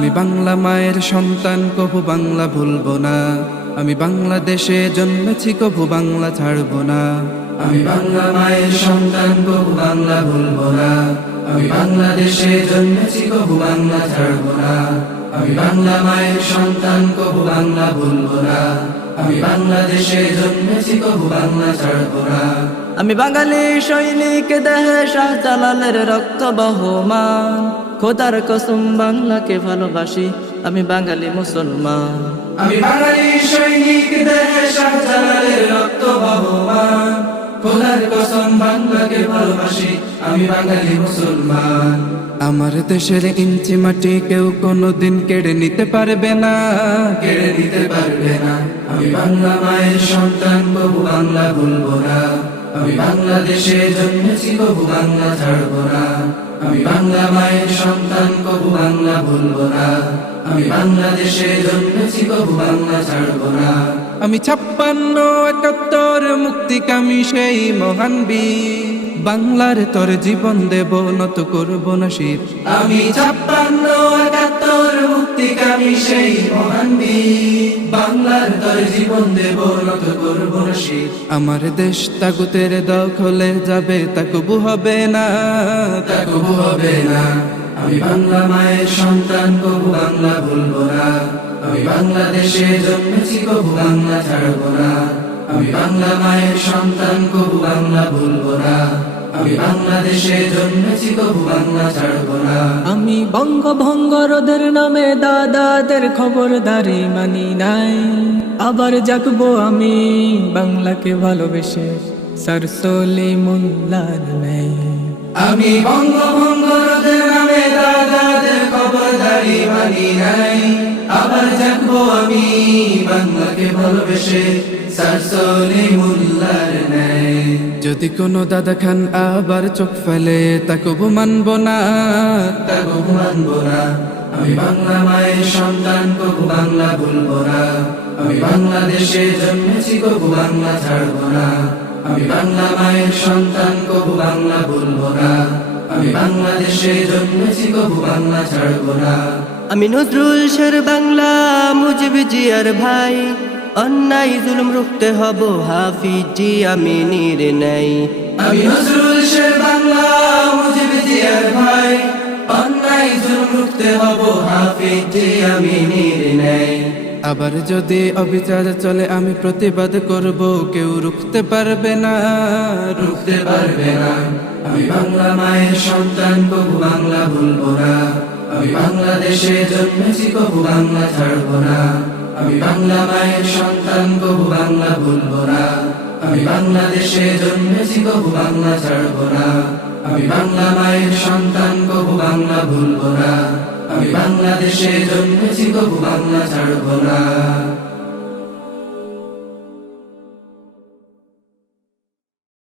আমি বাংলা মায়ের সন্তান, কভু বাংলা ভুলবো না। আমি বাংলাদেশে জন্মেছি, কভু বাংলা ছাড়বো না। আমি বাংলা মায়ের সন্তান, কভু বাংলা ভুলবো না। আমি বাংলাদেশে জন্মেছি, কভু বাংলা ছাড়বো না। আমি বাংলা মায়ের সন্তান, কভু বাংলা ভুলবো না। আমি বাংলাদেশে জন্মেছি, কভু বাংলা ছাড়বো না। আমি বাঙালি সৈনিক, দেহে শাহজালালের রক্ত বহমান। খোদার কসম বাংলাকে ভালোবাসি, আমি বাঙালি মুসলমান। আমি বাঙালি সৈনিক, দেহে শাহজালালের রক্ত বহমান। খোদার কসম বাংলাকে ভালোবাসি, আমি বাঙালি মুসলমান। আমার দেশের ইঞ্চি মাটি কেউ কোনোদিন কেড়ে নিতে পারবে না, কেড়ে নিতে পারবে না। আমি বাংলা মায়ের সন্তান, কভু বাংলা ভুলবো না। আমি বাংলাদেশে জন্মেছি, কভু বাংলা ছাড়বো না। আমি বাংলা মায়ের সন্তান, কভু বাংলা ভুলবো না। আমি বাংলাদেশে জন্মেছি, কভু বাংলা ছাড়বো না। আমি 56-71 মুক্তিকামী সেই মহান বীর, বাংলার তোর জীবন দেব, নত করব না শির। আমি 56-71 মুক্তিকামী সেই মহান বীর, বাংলার তোর জীবন দেব, নত করব না শির। আমার দেশ তাগুতের দখলে যাবে, তা কবু হবে না, তা কবু হবে না। আমি বাংলা মায়ের সন্তান, কভু বাংলা ভুলবো না। আমি বাংলাদেশে জন্মেছি, কভু বাংলা ছাড়বো না। আমি বাংলা মায়ের সন্তান, কভু বাংলা ভুলবো না। আমি বাংলাদেশে জন্মেছি, কভু বাংলা ছাড়বো না। আমি বঙ্গভঙ্গরদের নামে দাদাদের খবরদারি মানি নাই। আবার জাগবো আমি বাংলাকে ভালোবেসে, স্যার সলিমুল্লাহর নেই। আমি বঙ্গভঙ্গরদের নামে দাদাদের খবরদারি মানি নাই। আবার জাগবো আমি বাংলাকে ভালোবেসে, স্যার সলিমুল্লাহর নেই। যদি কোনো দাদা খান আবার চোখ ফেলে, তা কবু মানবো না, তা কবু মানবো না। আমি বাংলা মায়ের সন্তান, কভু বাংলা ভুলবো না। আমি বাংলাদেশে জন্মেছি, কভু বাংলা ছাড়বো না। আমি বাংলা মায়ের সন্তান, কভু বাংলা ভুলবো না। আমি বাংলাদেশে জন্মেছি, কভু বাংলা ছাড়বো না। আমি নজরুল শের বাংলা, মুজিব জিয়ার ভাই। অন্যায় জুলুম রুখতে হব, হাফিজ জি আমিনীর নেই। আমি নজরুল শের বাংলা, মুজিব জিয়ার ভাই। অন্যায় জুলুম রুখতে হব, হাফিজ জি আমিনীর নেই। আবার যদি অবিচার চলে, আমি প্রতিবাদ করব, কেউ রুখতে পারবে না, রুখতে পারবে না। আমি বাংলা মায়ের সন্তান, কভু বাংলা ভুলবো না। আমি বাংলাদেশে জন্মেছি, কভু বাংলা ছাড়বো না। আমি বাংলা মায়ের সন্তান, কভু বাংলা ভুলবো না। আমি বাংলাদেশে জন্মেছি, কভু বাংলা ছাড়বো না। আমি বাংলা মায়ের সন্তান, কভু বাংলা ভুলবো না। আমি বাংলাদেশে জন্মেছি, কভু বাংলা ছাড়বো না।